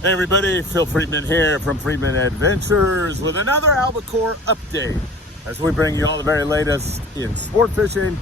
Hey everybody, Phil Friedman here from Friedman Adventures with another albacore update as we bring you all the very latest in sport fishing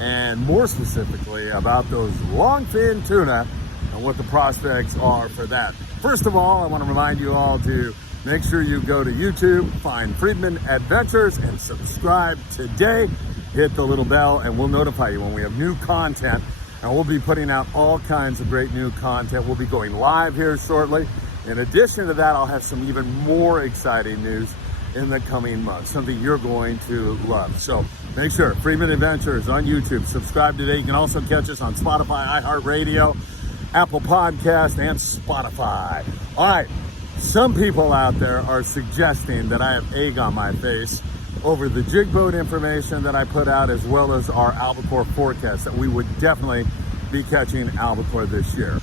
and more specifically about those longfin tuna and what the prospects are for that. First of all, I want to remind you all to make sure you go to YouTube, find Friedman Adventures and subscribe today. Hit the little bell and we'll notify you when we have new content. And we'll be putting out all kinds of great new content. We'll be going live here shortly. In addition to that, I'll have some even more exciting news in the coming months, something you're going to love. So make sure, Friedman Adventures on YouTube. Subscribe today. You can also catch us on Spotify, iHeartRadio, Apple Podcast, and Spotify. All right, some people out there are suggesting that I have egg on my face over the jig boat information that I put out, as well as our albacore forecast, that we would definitely be catching albacore this year.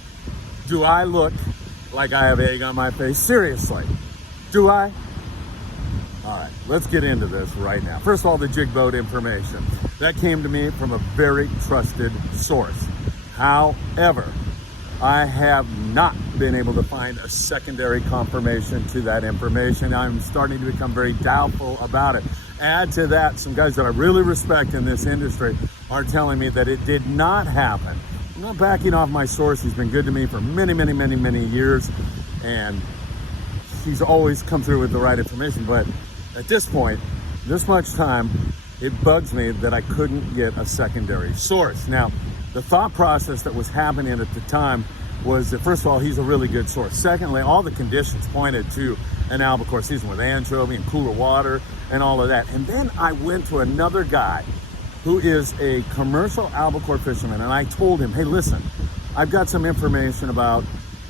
Do I look like I have egg on my face? Seriously, do I? All right, let's get into this right now. First of all, the jig boat information. That came to me from a very trusted source. However, I have not been able to find a secondary confirmation to that information. I'm starting to become very doubtful about it. Add to that, some guys that I really respect in this industry are telling me that it did not happen. I'm not backing off my source. He's been good to me for many years, and he's always come through with the right information. But at this point, this much time, it bugs me that I couldn't get a secondary source. Now, the thought process that was happening at the time was that, first of all, he's a really good source. Secondly, all the conditions pointed to an albacore season with anchovy and cooler water and all of that. And then I went to another guy who is a commercial albacore fisherman, and I told him, hey, listen, I've got some information about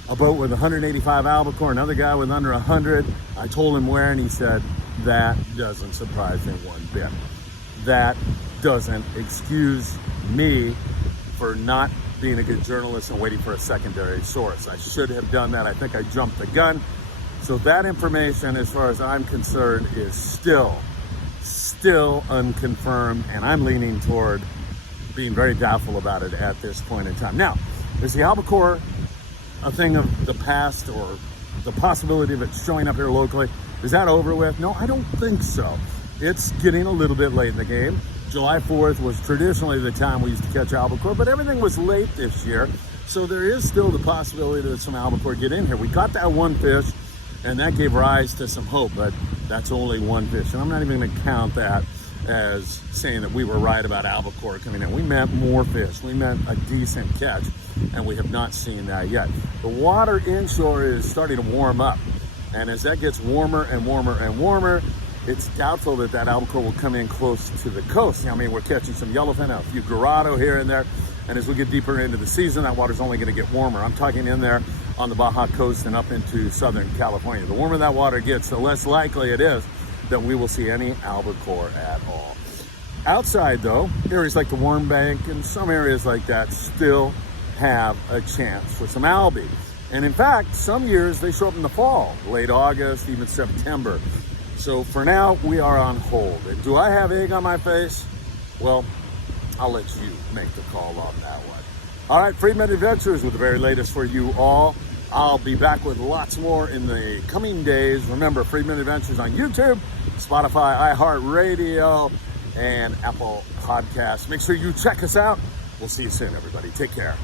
a boat with 185 albacore, another guy with under 100. I told him where, and he said, that doesn't surprise me one bit. That doesn't excuse me for not being a good journalist and waiting for a secondary source. I should have done that. I think I jumped the gun. So that information, as far as I'm concerned, is still unconfirmed, and I'm leaning toward being very doubtful about it at this point in time. Now, is the albacore a thing of the past, or the possibility of it showing up here locally? Is that over with? No, I don't think so. It's getting a little bit late in the game. July 4th was traditionally the time we used to catch albacore, but everything was late this year. So there is still the possibility that some albacore get in here. We caught that one fish, and that gave rise to some hope, but that's only one fish. And I'm not even going to count that as saying that we were right about albacore coming in. We meant more fish. We meant a decent catch, and we have not seen that yet. The water inshore is starting to warm up, and as that gets warmer and warmer and warmer, it's doubtful that that albacore will come in close to the coast. I mean, we're catching some yellowfin, a few dorado here and there, and as we get deeper into the season, that water's only going to get warmer. I'm talking in there on the Baja coast and up into Southern California. The warmer that water gets, the less likely it is that we will see any albacore at all. Outside, though, areas like the Warm Bank and some areas like that still have a chance for some albies. And in fact, some years they show up in the fall, late August, even September. So for now, we are on hold. And do I have egg on my face? Well, I'll let you make the call on that one. All right, Friedman Adventures with the very latest for you all. I'll be back with lots more in the coming days. Remember, Friedman Adventures on YouTube, Spotify, iHeartRadio, and Apple Podcasts. Make sure you check us out. We'll see you soon, everybody. Take care.